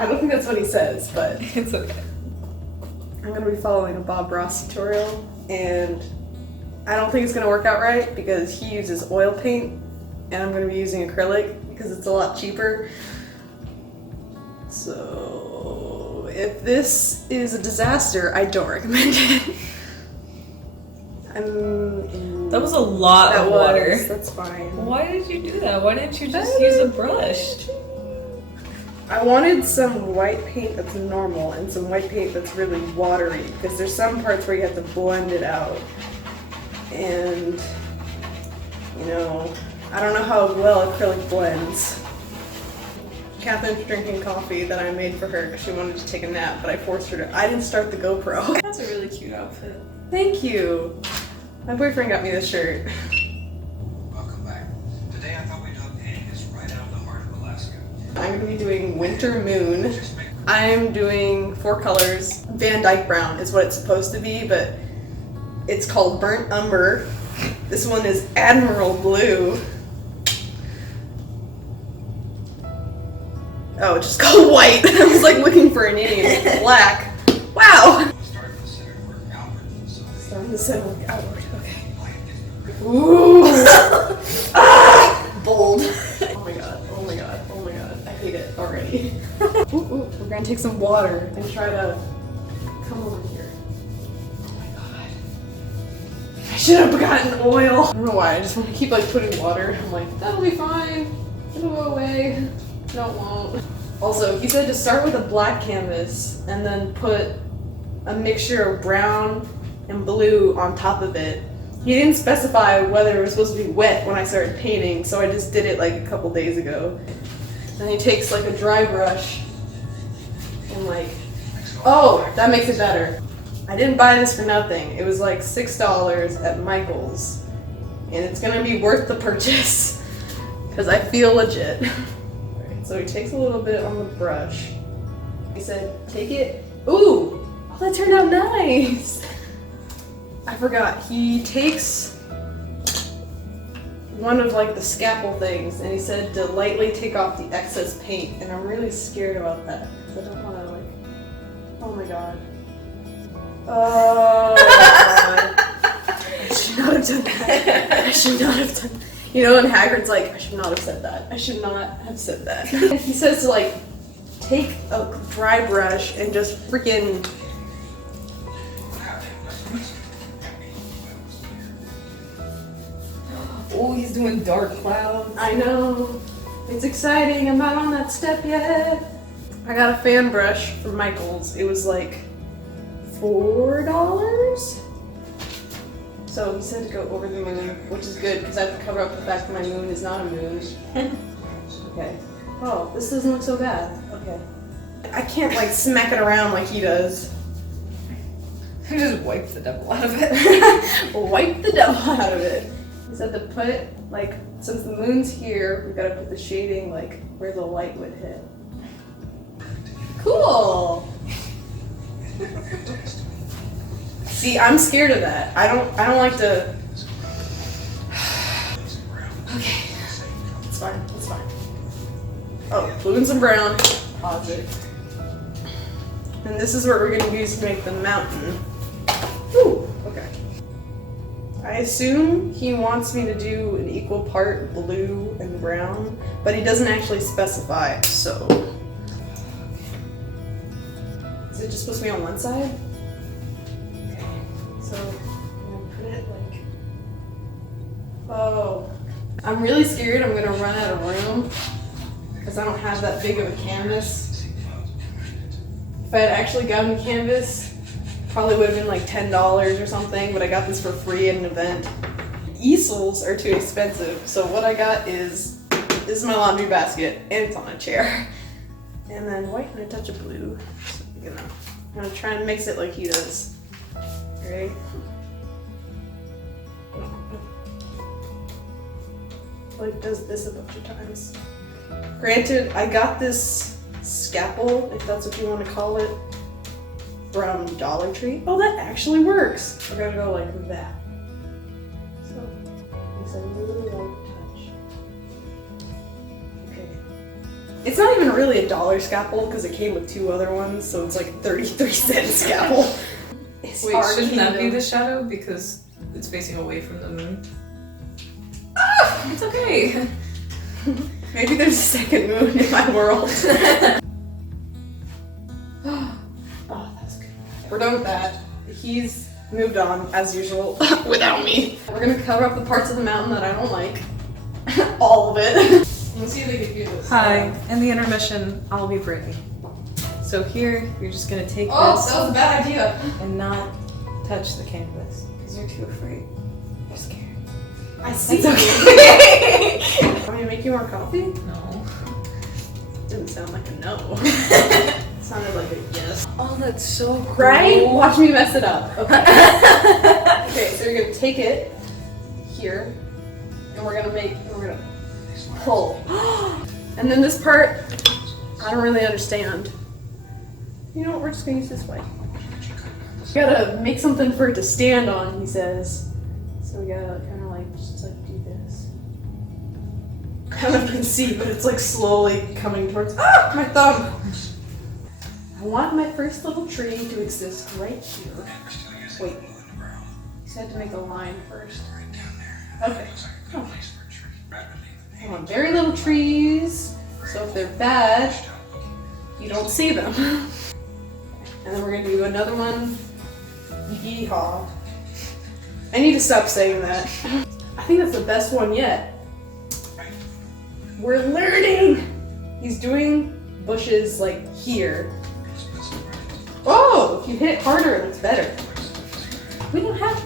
I don't think that's what he says, but It's okay. I'm gonna be following a Bob Ross tutorial, and I don't think it's gonna work out right because he uses oil paint, and I'm gonna be using acrylic because it's a lot cheaper. So if this is a disaster, I don't recommend it. That was a lot of water. That's fine. Why did you do that? Why didn't you just use a brush? I wanted some white paint that's normal and some white paint that's really watery, because there's some parts where you have to blend it out. And, you know, I don't know how well acrylic blends. Catherine's drinking coffee that I made for her because she wanted to take a nap, but I forced her to. I didn't start the GoPro. That's a really cute outfit. Thank you. My boyfriend got me this shirt. Welcome back. Today I thought we'd do a painting that's right out of the heart of Alaska. I'm going to be doing Winter Moon. I'm doing 4 colors. Van Dyke Brown is what it's supposed to be, but it's called Burnt Umber. This one is Admiral Blue. Oh, it's just called White. I was like looking for an idiom. Black. Wow! Start with the center and work outward from the side. Starting to set work outward. Okay. Ooh! Ah! Bold. Oh my god. Oh my god. Oh my god. I hate it already. Ooh, we're gonna take some water and try to come over here. Oh my god. I should have gotten oil. I don't know why. I just want to keep like putting water. I'm like, that'll be fine. It'll go away. No, it won't. Also, he said to start with a black canvas and then put a mixture of brown and blue on top of it. He didn't specify whether it was supposed to be wet when I started painting, so I just did it like a couple days ago. Then he takes like a dry brush and like, oh, that makes it better. I didn't buy this for nothing. It was like $6 at Michael's, and it's gonna be worth the purchase because I feel legit. So he takes a little bit on the brush. He said, take it. Ooh! Oh, that turned out nice! I forgot. He takes one of like the scalpel things and he said to lightly take off the excess paint, and I'm really scared about that. I don't want to like, oh my god. Oh my god. I should not have done that. I should not have done that. You know, and Hagrid's like, I should not have said that. I should not have said that. He says to like, take a dry brush and just freaking. Oh, he's doing dark clouds. I know. It's exciting. I'm not on that step yet. I got a fan brush from Michael's. It was like $4. So he said to go over the moon, which is good because I have to cover up the fact that my moon is not a moon. Okay. Oh, this doesn't look so bad. Okay. I can't like smack it around like he does. Just wipe the devil out of it. Wipe the devil out of it. He said to put, like, since the moon's here, we've got to put the shading like where the light would hit. Cool. See, I'm scared of that. I don't like to. Okay, it's fine. It's fine. Oh, blue and some brown. Positive. And this is what we're gonna use to make the mountain. Ooh, okay. I assume he wants me to do an equal part blue and brown, but he doesn't actually specify, so. Is it just supposed to be on one side? Okay, so I'm gonna put it like, oh. I'm really scared I'm gonna run out of room because I don't have that big of a canvas. If I had actually gotten a canvas, probably would have been like $10 or something, but I got this for free at an event. Easels are too expensive, so what I got is, this is my laundry basket, and it's on a chair. And then white and a touch of blue. So, you know, I'm gonna try and mix it like he does. Ready? Like does this a bunch of times. Granted, I got this scalpel, if that's what you want to call it, from Dollar Tree. Oh, that actually works. We're gonna go like that. So, it's a little light touch. Okay. It's not even really a $1 scalpel because it came with 2 other ones, so it's like 33-cent scalpel. It's Wait, our shouldn't that be kingdom. the shadow because it's facing away from the moon? Ah, it's okay. Maybe there's a second moon in my world. Oh, that's good. We're done with that. He's moved on, as usual, without me. We're gonna cover up the parts of the mountain that I don't like. All of it. Let's see if they can do this. Hi, in the intermission, I'll be Brittany. So here, you're just gonna take Oh, this that was a bad idea. and not touch the canvas because you're too afraid. You're scared. I see. It's okay. Want me to make you more coffee? No. Didn't sound like a no. It sounded like a yes. Oh, that's so cool. Right? Watch me mess it up. Okay. Okay, so you're gonna take it here, and we're gonna pull. And then this part, I don't really understand. You know what? We're just gonna use this way. We gotta make something for it to stand on, he says. So we gotta kind of like just like do this. I don't know if you can see, but it's like slowly coming towards. Ah, my thumb. I want my first little tree to exist right here. Wait. You said to make a line first. Okay. Oh. I want very little trees, so if they're bad, you don't see them. And then we're gonna do another one. Yeehaw. I need to stop saying that. I think that's the best one yet. We're learning! He's doing bushes like here. Oh, if you hit it harder, it's better. We don't have...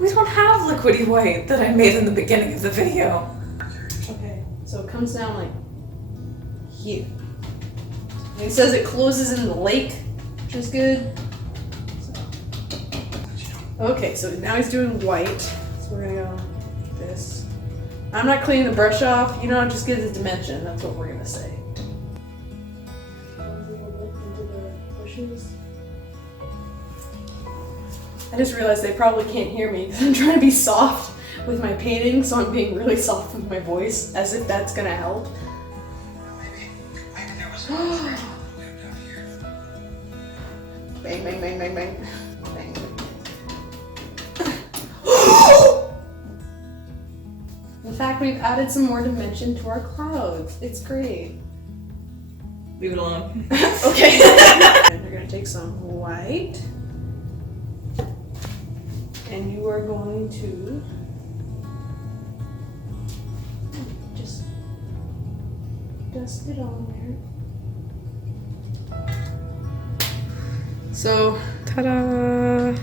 We don't have liquidy white that I made in the beginning of the video. Okay, so it comes down like here. And it says it closes in the lake, which is good. Okay, so now he's doing white. So we're gonna go like this. I'm not cleaning the brush off, you know, just give it a dimension. That's what we're gonna say. A little bit into the bushes. I just realized they probably can't hear me because I'm trying to be soft with my painting, so I'm being really soft with my voice, as if that's gonna help. Maybe there was a lived up here. Bang, bang, bang, bang, bang. Bang. In fact, we've added some more dimension to our clouds. It's great. Leave it alone. Okay. And you're gonna take some white. And you are going to just dust it on there. So, ta-da!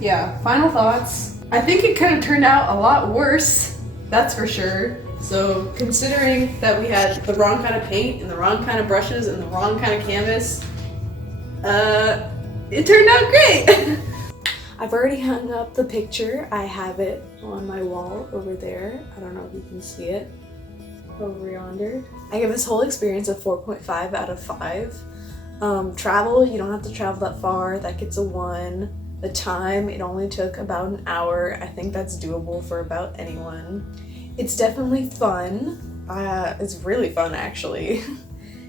Yeah, final thoughts. I think it kind of turned out a lot worse, that's for sure. So, considering that we had the wrong kind of paint and the wrong kind of brushes and the wrong kind of canvas, it turned out great! I've already hung up the picture. I have it on my wall over there. I don't know if you can see it over yonder. I give this whole experience a 4.5 out of 5. Travel, you don't have to travel that far. That gets a 1. The time, it only took about an hour. I think that's doable for about anyone. It's definitely fun. It's really fun, actually.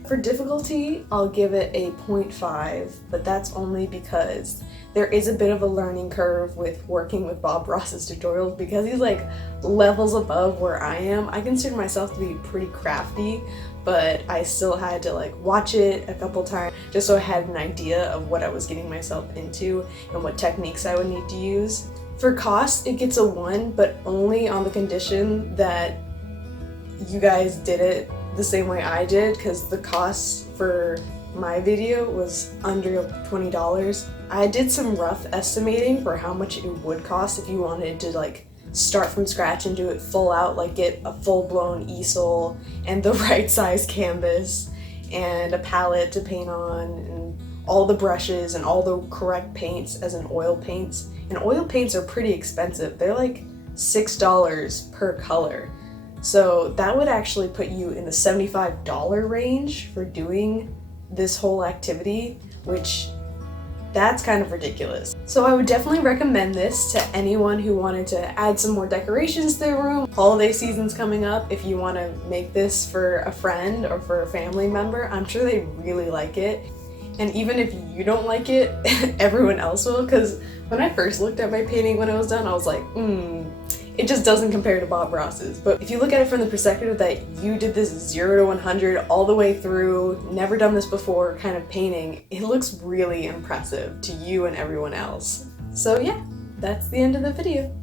For difficulty, I'll give it a 0.5, but that's only because there is a bit of a learning curve with working with Bob Ross's tutorials because he's like levels above where I am. I consider myself to be pretty crafty, but I still had to like watch it a couple times just so I had an idea of what I was getting myself into and what techniques I would need to use. For cost, it gets a 1, but only on the condition that you guys did it the same way I did, because the cost for my video was under $20. I did some rough estimating for how much it would cost if you wanted to like start from scratch and do it full out, like get a full-blown easel and the right size canvas and a palette to paint on and all the brushes and all the correct paints as in oil paints. And oil paints are pretty expensive. They're like $6 per color. So that would actually put you in the $75 range for doing this whole activity, which That's kind of ridiculous. So I would definitely recommend this to anyone who wanted to add some more decorations to their room. Holiday season's coming up. If you want to make this for a friend or for a family member, I'm sure they really like it. And even if you don't like it, everyone else will, because when I first looked at my painting when it was done, I was like, it just doesn't compare to Bob Ross's. But if you look at it from the perspective that you did this 0 to 100 all the way through, never done this before kind of painting, it looks really impressive to you and everyone else. So yeah, that's the end of the video.